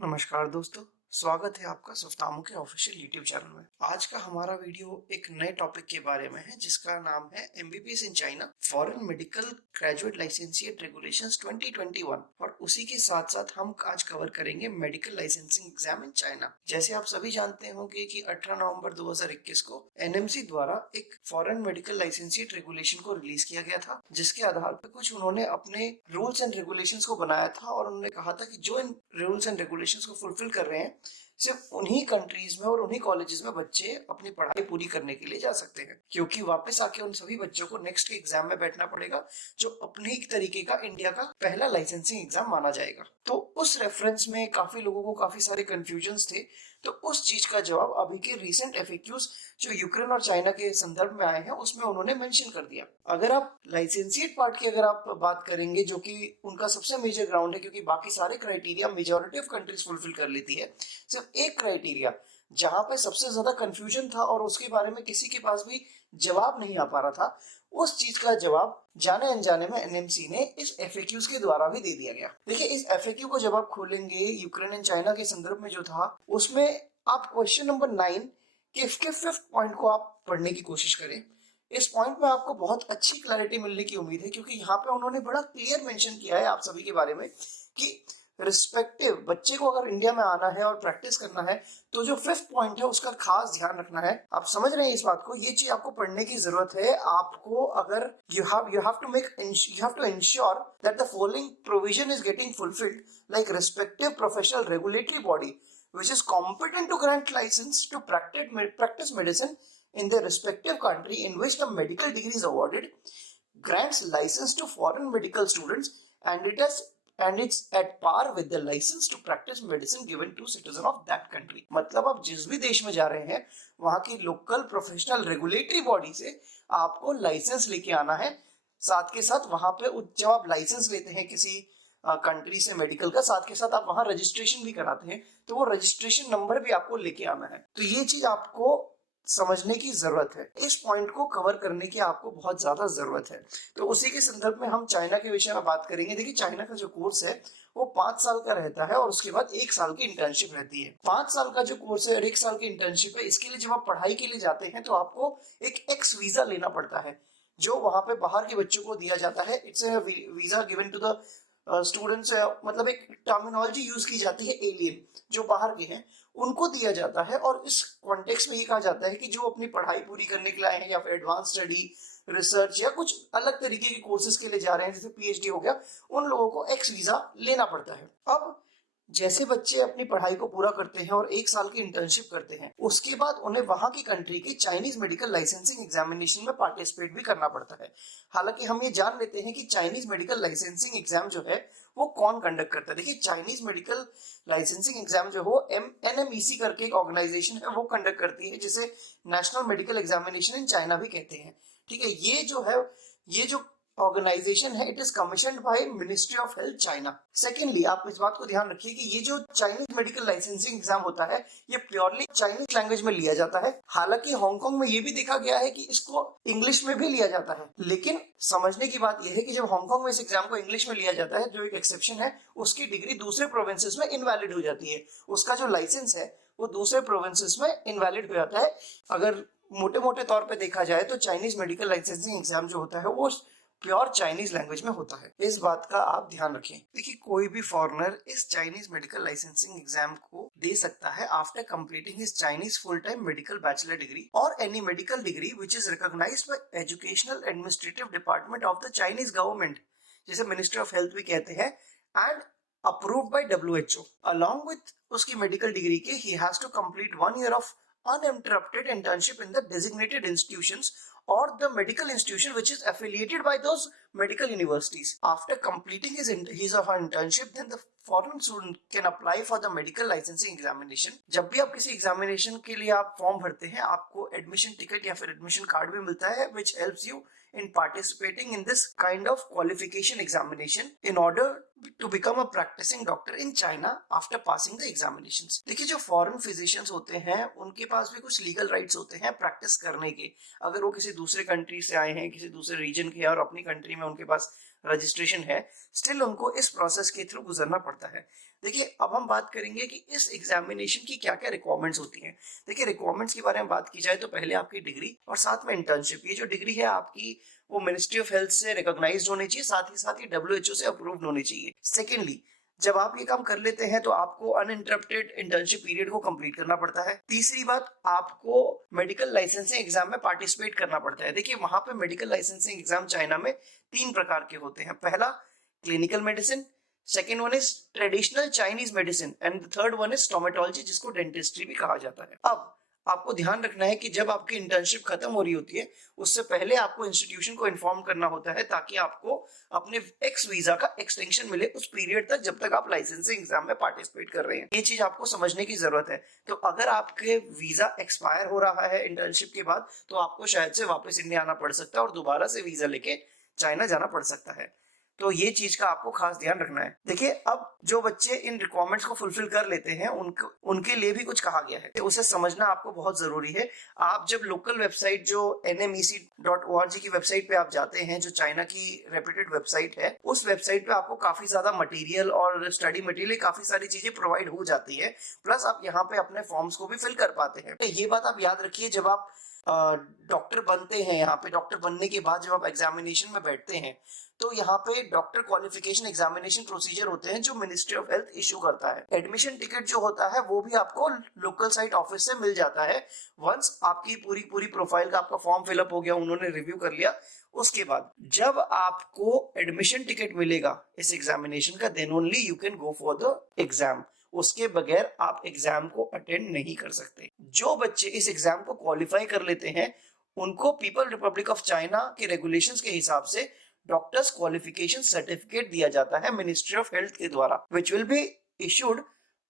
नमस्कार दोस्तों, स्वागत है आपका सुफ्तामू के ऑफिशियल यूट्यूब चैनल में। आज का हमारा वीडियो एक नए टॉपिक के बारे में है जिसका नाम है MBBS in China foreign medical graduate licentiate regulations 2021 और उसी के साथ साथ हम आज कवर करेंगे medical licensing exam in China. जैसे आप सभी जानते होंगे कि 18 नवंबर 2021 को एनएमसी द्वारा एक फॉरेन मेडिकल लाइसेंसिएट रेगुलेशन को रिलीज किया गया था, जिसके आधार पर कुछ उन्होंने अपने रूल्स एंड रेगुलेशंस को बनाया था और उन्होंने कहा था कि जो इन रूल्स एंड रेगुलेशंस को फुलफिल कर रहे हैं सिर्फ उन्हीं कंट्रीज में और उन्हीं कॉलेजेस में बच्चे अपनी पढ़ाई पूरी करने के लिए जा सकते हैं, क्योंकि वापस आके उन सभी बच्चों को नेक्स्ट के एग्जाम में बैठना पड़ेगा जो अपने ही तरीके का इंडिया का पहला लाइसेंसिंग एग्जाम माना जाएगा। तो उस रेफरेंस में काफी लोगों को काफी सारे कंफ्यूजन्स थे, तो उस चीज का जवाब अभी के रीसेंट एफएक्यूज जो यूक्रेन और चाइना के संदर्भ में आए हैं उसमें उन्होंने मेंशन कर दिया। अगर आप लाइसेंसिएट पार्ट की अगर आप बात करेंगे, जो कि उनका सबसे मेजर ग्राउंड है, क्योंकि बाकी सारे criteria majority of countries fulfil कर लेती है, सिर्फ एक क्राइटेरिया जहां पे सबसे ज्यादा कंफ्यूजन था और उसके बारे में किसी के पास भी जवाब नहीं आ पा रहा था, उस चीज का जवाब जाने अनजाने में एनएमसी ने इस एफएक्यूज के द्वारा भी दे दिया गया। देखिए, इस एफएक्यू को जब आप खोलेंगे यूक्रेन एंड चाइना के संदर्भ में जो था, उसमें आप क्वेश्चन नंबर 9 के फिफ्थ पॉइंट को आप पढ़ने की कोशिश करें। इस पॉइंट में आपको बहुत अच्छी क्लैरिटी मिलने की उम्मीद है, क्योंकि यहाँ पे उन्होंने बड़ा क्लियर मेंशन किया है आप सभी के बारे में कि रिस्पेक्टिव बच्चे को अगर इंडिया में आना है और प्रैक्टिस करना है तो जो फिफ्थ पॉइंट है उसका खास ध्यान रखना है। आप समझ रहे हैं इस बात को, ये चीज आपको पढ़ने की जरूरत है। आपको अगर you have to ensure that the following provision is getting fulfilled, like respective professional regulatory body which is competent to grant license to practice medicine in their respective country in which the medical degree is awarded, grants license to foreign medical students, and it's at par with the license to practice medicine given to citizen of that country। मतलब आप जिस भी देश में जा रहे हैं वहां की लोकल प्रोफेशनल रेगुलेटरी बॉडी से आपको लाइसेंस लेके आना है। साथ के साथ वहां पे जब आप लाइसेंस लेते हैं किसी कंट्री से मेडिकल का, साथ के साथ आप वहां रजिस्ट्रेशन भी कराते हैं, तो वो रजिस्ट्रेशन नंबर भी आपको लेके आना है। तो ये चीज आपको समझने की जरूरत है, इस पॉइंट को कवर करने की आपको बहुत ज्यादा जरूरत है। तो उसी के संदर्भ में हम चाइना के विषय में बात करेंगे। देखिए, चाइना का जो कोर्स है वो 5 साल का रहता है और उसके बाद 1 साल की इंटर्नशिप रहती है। 5 साल का जो कोर्स है और 1 साल की इंटर्नशिप है, इसके लिए जब आप पढ़ाई के लिए जाते हैं तो आपको एक एक्स वीजा लेना पड़ता है, जो वहां पे बाहर के बच्चों को दिया जाता है। It's a visa given to the students, मतलब एक टर्मिनोलॉजी यूज की जाती है एलियन, जो बाहर के हैं उनको दिया जाता है। और इस कॉन्टेक्स्ट में ये कहा जाता है कि जो अपनी पढ़ाई पूरी करने के लिए आए हैं या फिर एडवांस स्टडी, रिसर्च या कुछ अलग तरीके के कोर्सेज के लिए जा रहे हैं, जैसे पीएचडी हो गया, उन लोगों को एक्स वीजा लेना पड़ता है। अब जैसे बच्चे अपनी पढ़ाई को पूरा करते हैं और 1 साल की इंटर्नशिप करते हैं, उसके बाद उन्हें वहां की कंट्री की चाइनीज मेडिकल लाइसेंसिंग एग्जामिनेशन में पार्टिसिपेट भी करना पड़ता है। हालांकि हम ये जान लेते हैं कि चाइनीज मेडिकल लाइसेंसिंग एग्जाम जो है वो कौन कंडक्ट करता है। देखिए, चाइनीज मेडिकल लाइसेंसिंग एग्जाम जो हो एनएमईसी करके एक ऑर्गेनाइजेशन है वो कंडक्ट करती है, जिसे national medical examination in China भी कहते हैं। ठीक है, ये जो ऑर्गेनाइजेशन है, it is commissioned by ministry of health China. Secondly, आप इस बात को ध्यान रखिए कि ये जो चाइनीज मेडिकल लाइसेंसिंग एग्जाम होता है ये प्योरली चाइनीज लैंग्वेज में लिया जाता है। हालांकि हांगकांग में ये भी देखा गया है कि इसको इंग्लिश में भी लिया जाता है, लेकिन समझने की बात यह है कि जब हांगकांग में इस एग्जाम को इंग्लिश में लिया जाता है, जो एक एक्सेप्शन है, उसकी डिग्री दूसरे प्रोविंसेस में इनवैलिड हो जाती है। उसका जो लाइसेंस है वो दूसरे प्रोविंसेस में इनवैलिड हो जाता है। अगर मोटे मोटे तौर पर देखा जाए तो चाइनीज मेडिकल लाइसेंसिंग एग्जाम जो होता है वो प्योर चाइनीज लैंग्वेज में होता है। इस बात का आप ध्यान रखें। देखिए, कोई भी फॉरेनर इस चाइनीज मेडिकल लाइसेंसिंग एग्जाम को दे सकता है after completing his Chinese full time medical bachelor degree और any medical degree which is recognised by educational administrative department of the Chinese government, जिसे मिनिस्ट्री ऑफ हेल्थ भी कहते हैं, and approved by WHO. Along with उसकी medical degree के ही has to complete 1 year of uninterrupted internship in the designated institutions or the medical institution which is affiliated by those medical universities. After completing his internship, then the foreign student can apply for the medical licensing examination. जब भी आप किसी examination के लिए आप form भरते हैं, आपको एडमिशन टिकट या फिर एडमिशन कार्ड भी मिलता है, which helps you in participating in this kind of qualification examination in order to become a practicing doctor in China after passing the examinations। देखिए, जो फॉरेन फिजिशियंस होते हैं उनके पास भी कुछ लीगल राइट्स होते हैं प्रैक्टिस करने के। अगर वो किसी दूसरे कंट्री से आए हैं, किसी दूसरे रीजन के, और अपनी कंट्री में उनके पास रजिस्ट्रेशन है, स्टिल उनको इस प्रोसेस के थ्रू गुजरना पड़ता है। देखिए अब हम बात करेंगे कि इस एग्जामिनेशन की क्या क्या रिक्वायरमेंट्स होती हैं। देखिए रिक्वायरमेंट्स के बारे में बात की जाए तो पहले आपकी डिग्री और साथ में इंटर्नशिप। ये जो डिग्री है आपकी वो मिनिस्ट्री ऑफ हेल्थ से रिकॉग्नाइज्ड होनी चाहिए, साथ ही WHO से अप्रूव्ड होनी चाहिए। सेकेंडली, जब आप ये काम कर लेते हैं तो आपको अनइंटरप्टेड इंटर्नशिप पीरियड को कंप्लीट करना पड़ता है। तीसरी बात, आपको मेडिकल लाइसेंसिंग एग्जाम में पार्टिसिपेट करना पड़ता है। देखिए वहां पे मेडिकल लाइसेंसिंग एग्जाम चाइना में 3 प्रकार के होते हैं। पहला clinical medicine, second one is traditional Chinese medicine and third one is stomatology, जिसको डेंटिस्ट्री भी कहा जाता है। अब आपको ध्यान रखना है कि जब आपकी इंटर्नशिप खत्म हो रही होती है उससे पहले आपको इंस्टीट्यूशन को इन्फॉर्म करना होता है ताकि आपको अपने एक्स वीजा का एक्सटेंशन मिले उस पीरियड तक जब तक आप लाइसेंसिंग एग्जाम में पार्टिसिपेट कर रहे हैं। ये चीज आपको समझने की जरूरत है। तो अगर आपके वीजा एक्सपायर हो रहा है इंटर्नशिप के बाद तो आपको शायद से वापस इंडिया आना पड़ सकता है और दोबारा से वीजा लेके चाइना जाना पड़ सकता है। तो ये चीज का आपको खास ध्यान रखना है। देखिए अब जो बच्चे इन रिक्वायरमेंट्स को फुलफिल कर लेते हैं उनके लिए भी कुछ कहा गया है, उसे समझना आपको बहुत जरूरी है। आप जब लोकल वेबसाइट जो nmec.org की वेबसाइट पे आप जाते हैं, जो चाइना की रेप्यूटेड वेबसाइट है, उस वेबसाइट पे आपको काफी ज्यादा मटेरियल और स्टडी मटेरियल, काफी सारी चीजें प्रोवाइड हो जाती है। प्लस आप यहाँ पे अपने फॉर्म्स को भी फिल कर पाते हैं। तो ये बात आप याद रखिए, जब आप डॉक्टर बनते हैं, यहाँ पे डॉक्टर बनने के बाद जब आप एग्जामिनेशन में बैठते हैं तो यहाँ पे डॉक्टर क्वालिफिकेशन एग्जामिनेशन प्रोसीजर होते हैं जो मिनिस्ट्री ऑफ हेल्थ इशू करता है। एडमिशन टिकट जो होता है वो भी आपको लोकल साइट ऑफिस से मिल जाता है। वंस आपकी पूरी प्रोफाइल का आपका फॉर्म फिलअप हो गया, उन्होंने रिव्यू कर लिया, उसके बाद जब आपको एडमिशन टिकट मिलेगा इस एग्जामिनेशन का, then only you can go for the exam. उसके बगैर आप एग्जाम को अटेंड नहीं कर सकते। जो बच्चे इस एग्जाम को क्वालिफाई कर लेते हैं उनको पीपल रिपब्लिक ऑफ चाइना के रेगुलेशंस के हिसाब से डॉक्टर्स क्वालिफिकेशन सर्टिफिकेट दिया जाता है मिनिस्ट्री ऑफ हेल्थ के द्वारा, which will be issued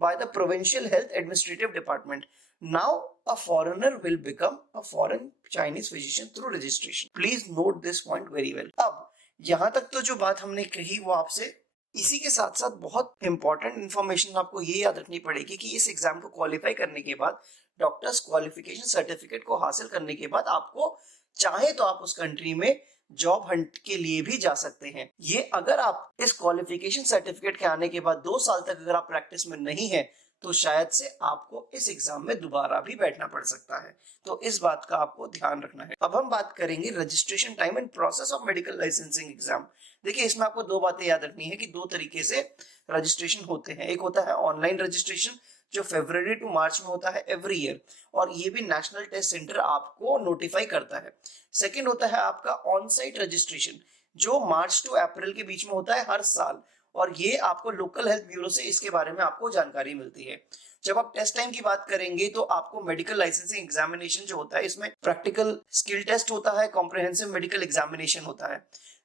by the provincial health administrative department. Now a foreigner will become a foreign Chinese physician through registration. Please note this point very well. अब यहाँ तक तो जो बात हमने कही वो आपसे, इसी के साथ साथ बहुत इंपॉर्टेंट इंफॉर्मेशन आपको ये याद रखनी पड़ेगी कि इस एग्जाम को क्वालिफाई करने के बाद, डॉक्टर्स क्वालिफिकेशन सर्टिफिकेट को हासिल करने के बाद, आपको चाहे तो आप उस कंट्री में जॉब हंट के लिए भी जा सकते हैं। ये अगर आप इस क्वालिफिकेशन सर्टिफिकेट के आने के बाद 2 साल तक अगर आप प्रैक्टिस में नहीं है तो शायद से आपको इस एग्जाम में दोबारा भी बैठना पड़ सकता है। तो इस बात का आपको ध्यान रखना है। अब हम बात करेंगे registration time and process of medical licensing exam. देखिए इसमें आपको 2 बातें याद रखनी है कि 2 तरीके से रजिस्ट्रेशन होते हैं। एक होता है ऑनलाइन रजिस्ट्रेशन जो फरवरी टू मार्च में होता है एवरी ईयर, और ये भी नेशनल टेस्ट सेंटर आपको नोटिफाई करता है। सेकेंड होता है आपका ऑन साइट रजिस्ट्रेशन जो मार्च टू अप्रैल के बीच में होता है हर साल, और ये आपको लोकल हेल्थ ब्यूरो से इसके बारे में आपको जानकारी मिलती है। जब आप टेस्ट टाइम की बात करेंगे तो आपको मेडिकल लाइसेंसिंग एग्जामिनेशन जो होता है इसमें प्रैक्टिकल स्किल टेस्ट होता है, कॉम्प्रिहेंसिव मेडिकल एग्जामिनेशन होता है।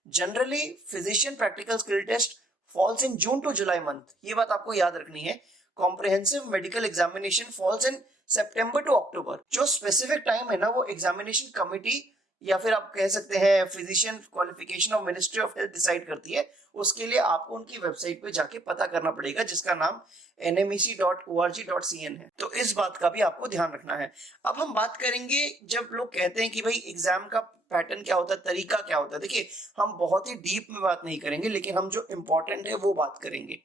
Generally physician practical skill test falls in June to July month, ये बात आपको याद रखनी है। Comprehensive medical examination falls in September to October. जो स्पेसिफिक टाइम है ना वो एग्जामिनेशन कमिटी या फिर आप कह सकते हैं physician qualification of ministry of health decide करती है। उसके लिए आपको उनकी वेबसाइट पे जाके पता करना पड़ेगा जिसका नाम nmec.org.cn है। तो इस बात का भी आपको ध्यान रखना है। अब हम बात करेंगे, जब लोग कहते हैं कि भाई एग्जाम का पैटर्न क्या होता है, तरीका क्या होता है, देखिए हम बहुत ही डीप में बात नहीं करेंगे लेकिन हम जो इम्पोर्टेंट है वो बात करेंगे।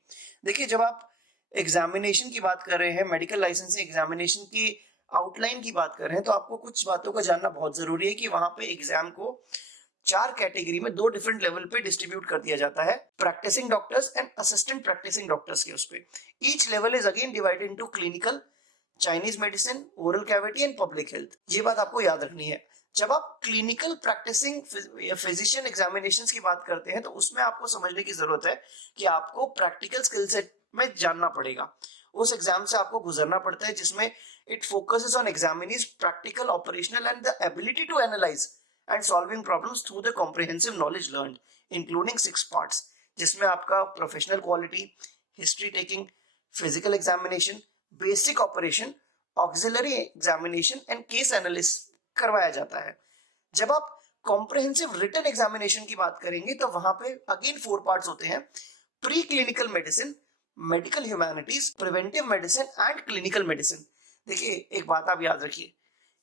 देखिए जब आप एग्जामिनेशन की बात कर रहे हैं, मेडिकल लाइसेंसिंग एग्जामिनेशन की आउटलाइन की बात कर रहे हैं, तो आपको कुछ बातों का जानना बहुत जरूरी है कि वहां पे एग्जाम को 4 कैटेगरी में 2 डिफरेंट लेवल पे डिस्ट्रीब्यूट कर दिया जाता है, practising doctors and assistant practising doctors के उस पे। Each level is again divided into clinical, Chinese medicine, oral cavity and public health. ये बात आपको याद रखनी है। जब आप क्लिनिकल प्रैक्टिसिंग फिजिशियन एग्जामिनेशंस की बात करते हैं तो उसमें आपको समझने की जरूरत है कि आपको प्रैक्टिकल स्किल सेट में जानना पड़ेगा। उस एग्जाम से आपको गुजरना पड़ता है जिसमें it focuses on examinees practical, operational and the ability to analyze and solving problems through the comprehensive knowledge learned, including 6 parts, जिसमें आपका professional quality, history taking, physical examination, basic operation, auxiliary examination and case analysis करवाया जाता है। जब आप comprehensive written examination की बात करेंगे तो वहां पे अगेन 4 पार्ट्स होते हैं, pre clinical medicine, medical humanities, preventive medicine and clinical medicine. देखिए एक बात आप याद रखिए,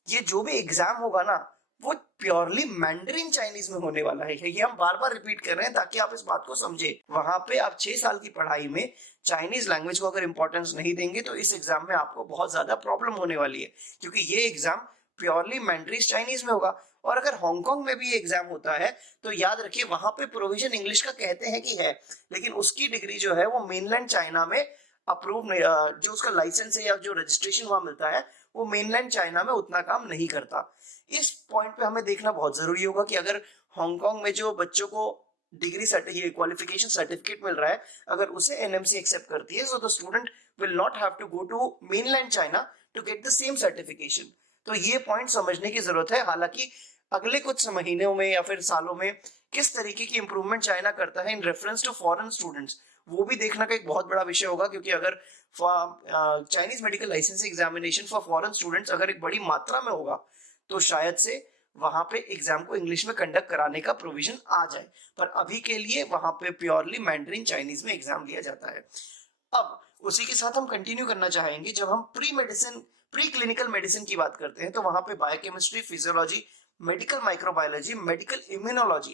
ये जो भी एग्जाम होगा ना वो प्योरली मैंडरिन चाइनीज में होने वाला है। ये हम बार बार रिपीट कर रहे हैं ताकि आप इस बात को समझे। वहां पे आप 6 साल की पढ़ाई में चाइनीज लैंग्वेज को अगर इंपॉर्टेंस नहीं देंगे तो इस एग्जाम में आपको बहुत ज्यादा प्रॉब्लम होने वाली है, क्योंकि ये एग्जाम प्योरली मैंडरिन चाइनीज में होगा। और अगर हांगकांग में भी एग्जाम होता है तो याद रखिए वहां पे प्रोविजन इंग्लिश का कहते हैं कि है, लेकिन उसकी डिग्री जो है वो मेनलैंड चाइना में अप्रूव नहीं, जो उसका लाइसेंस है या जो रजिस्ट्रेशन वहां मिलता है वो मेनलैंड चाइना में उतना काम नहीं करता। इस पॉइंट पे हमें देखना बहुत जरूरी होगा कि अगर हांगकांग में जो बच्चों को डिग्री ये क्वालिफिकेशन सर्टिफिकेट मिल रहा है, अगर उसे एनएमसी एक्सेप्ट करती है, so the student will not have to go to mainland China to get the same certification. तो ये पॉइंट समझने की जरूरत है। हालांकि अगले कुछ महीनों में या फिर सालों में किस तरीके की इंप्रूवमेंट चाइना करता है in reference to foreign students, वो भी देखना का एक बहुत बड़ा विषय होगा। क्योंकि अगर Chinese medical licensing examination for foreign students अगर एक बड़ी मात्रा में होगा तो शायद से वहां पे एग्जाम को इंग्लिश में कंडक्ट कराने का प्रोविजन आ जाए, पर अभी के लिए वहां पे प्योरली मैंडरिन चाइनीज में एग्जाम लिया जाता है। अब उसी के साथ हम कंटिन्यू करना चाहेंगे। जब हम प्री क्लिनिकल मेडिसिन की बात करते हैं तो वहां पे biochemistry, physiology, medical microbiology, medical immunology,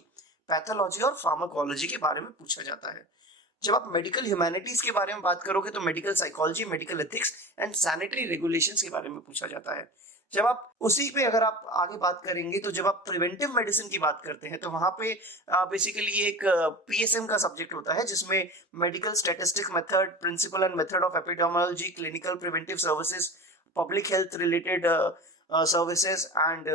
pathology और फार्माकोलॉजी के बारे में पूछा जाता है। जब आप मेडिकल ह्यूमैनिटीज के बारे में बात करोगे तो medical psychology, medical ethics and sanitary regulations के बारे में पूछा जाता है। जब आप उसी पे अगर आप आगे बात करेंगे तो जब आप प्रिवेंटिव मेडिसिन की बात करते हैं तो वहां पे बेसिकली एक पीएसएम का सब्जेक्ट होता है जिसमें medical statistic method, principle and method of epidemiology, clinical preventive services, public health related services and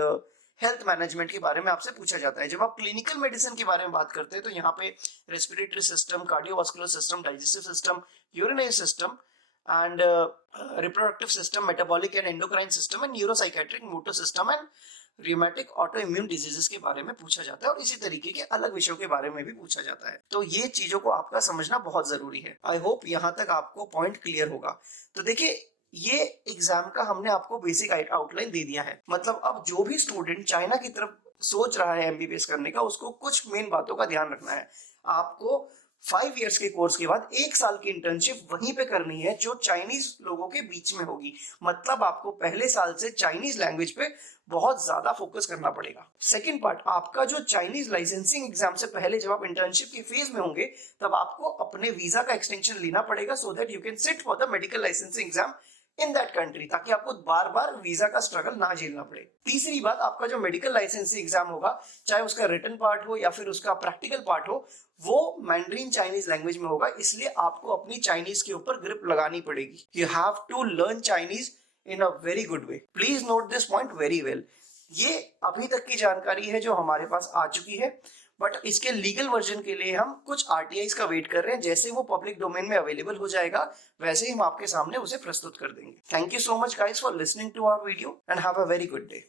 health management के बारे में आपसे पूछा जाता है। जब आप क्लिनिकल मेडिसिन के बारे में बात करते हैं तो यहाँ पे respiratory system, cardiovascular system, digestive system, urinary system and reproductive system, metabolic and endocrine system and neuropsychiatric, motor system and rheumatic autoimmune diseases के बारे में पूछा जाता है। और इसी तरीके के अलग विषयों के बारे में भी पूछा जाता है। तो ये चीजों को आपका समझना बहुत जरूरी है। आई होप यहाँ तक आपको पॉइंट क्लियर होगा। तो देखिए, ये एग्जाम का हमने आपको बेसिक आउटलाइन दे दिया है। मतलब अब जो भी स्टूडेंट चाइना की तरफ सोच रहा है एमबीबीएस करने का, उसको कुछ मेन बातों का ध्यान रखना है। आपको 5 इयर्स के कोर्स के बाद 1 साल की इंटर्नशिप वहीं पे करनी है जो चाइनीज लोगों के बीच में होगी। मतलब आपको पहले साल से चाइनीज लैंग्वेज पे बहुत ज्यादा फोकस करना पड़ेगा। सेकंड पार्ट, आपका जो चाइनीज लाइसेंसिंग एग्जाम से पहले जब आप इंटर्नशिप की फेज में होंगे तब आपको अपने वीजा का एक्सटेंशन लेना पड़ेगा so that you can sit for the medical licensing exam in that country, ताकि आपको बार बार वीजा का स्ट्रगल ना झेलना पड़े। तीसरी बात, आपका जो मेडिकल लाइसेंसिंग एग्जाम होगा, चाहे उसका रिटन पार्ट हो या फिर उसका प्रैक्टिकल पार्ट हो, वो मैंडरिन चाइनीज लैंग्वेज में होगा। इसलिए आपको अपनी चाइनीज के ऊपर ग्रिप लगानी पड़ेगी। You have to learn Chinese in a very good way. Please note this point very well. ये अभी तक की जानकारी है जो हमारे पास आ चुकी है, बट इसके लीगल वर्जन के लिए हम कुछ आरटीआईज का वेट कर रहे हैं। जैसे वो पब्लिक डोमेन में अवेलेबल हो जाएगा वैसे ही हम आपके सामने उसे प्रस्तुत कर देंगे। Thank you so much guys for listening to our video and have a very good day.